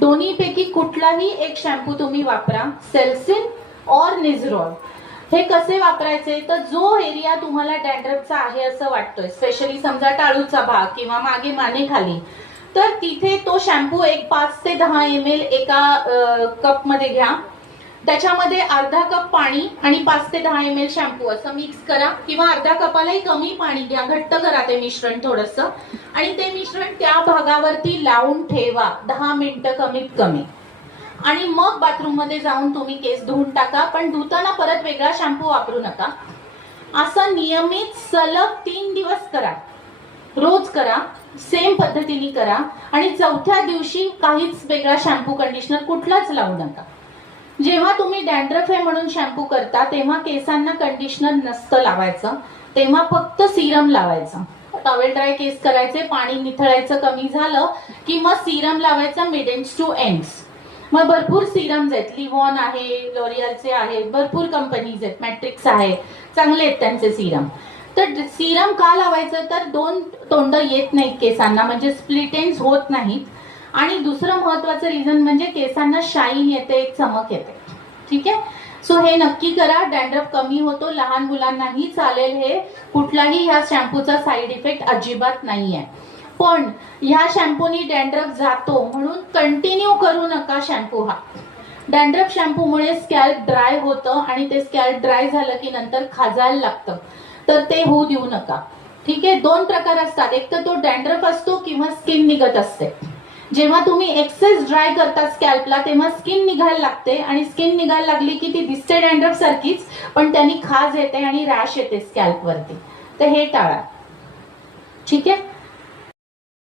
दोन्हीपैकी कुठलाही एक शॅम्पू तुम्ही वापरा, सेल्सिन और निझरॉल. हे कसे वापरायचे तर जो एरिया तुम्हाला डॅन्ड्रफचा आहे असं वाटतोय, स्पेशली समजा टाळूचा भाग किंवा मागे मानेखाली, तर तिथे तो शॅम्पू एक 5 ते 10 ml एका कप मध्ये घ्या. त्याच्यामध्ये अर्धा कप पाणी आणि 5 ते 10 ml शॅम्पू असं मिक्स करा, किंवा अर्धा कपालाही कमी पाणी घ्या, घट्ट करा ते मिश्रण थोडंसं, आणि ते मिश्रण त्या भागावरती लावून ठेवा 10 मिनिटं कमीत कमी. आणि मग बाथरूम मध्ये जाऊन तुम्ही केस धुवून टाका, पण धुताना परत वेगळा शॅम्पू वापरू नका. असं नियमित सलग 3 दिवस करा, रोज करा, सेम पद्धतीने करा. आणि चौथ्या दिवशी काहीच वेगळा शॅम्पू कंडिशनर कुठलाच लावू नका. जेव्हा तुम्ही डॅन्ड्रफ आहे म्हणून शॅम्पू करता तेव्हा केसांना कंडिशनर नसतं लावायचं, तेव्हा फक्त सिरम लावायचं. टॉवेल ड्राय केस करायचे, पाणी निथळायचं कमी झालं की मग सिरम लावायचं मिड एंड्स टू एंड्स. मग भरपूर सिरम्स आहेत, लिव्हॉन आहे, लॉरियलचे आहेत, भरपूर कंपनीज आहेत, मॅट्रिक्स आहे, चांगले आहेत त्यांचे सिरम. तर सिरम का लावायचं तर 2 तोंड येत नाहीत केसांना, म्हणजे स्प्लिट एंड्स होत नाहीत. आणि दुसरं महत्वाचं रिझन म्हणजे केसांना शाईन येते, एक चमक येते. ठीक आहे, सो हे नक्की करा. डॅन्ड्रफ कमी होतो, लहान मुलांनाही चालेल हे. कुठलाही ह्या शॅम्पूचा साईड इफेक्ट अजिबात नाहीये. पण ह्या शॅम्पूनी डॅन्ड्रफ जातो म्हणून कंटिन्यू करू नका शॅम्पू हा. डॅन्ड्रफ शॅम्पूमुळे स्कॅल्प ड्राय होतं आणि ते स्कॅल्प ड्राय झालं की नंतर खाजायला लागतं, तर ते होऊ देऊ नका. ठीक आहे, 2 प्रकार असतात, एक तर तो डॅन्ड्रफ असतो किंवा स्किन निघत असते. जेव्हा तुम्ही एक्सेस ड्राय करता स्कॅल्पला तेव्हा स्किन निघायला लागते, आणि स्किन निघायला लागली की ती दिसते डॅन्ड्रफ सारखीच, पण त्यांनी खाज येते आणि रॅश येते स्कॅल्प वरती. तर हे टाळा. ठीक आहे.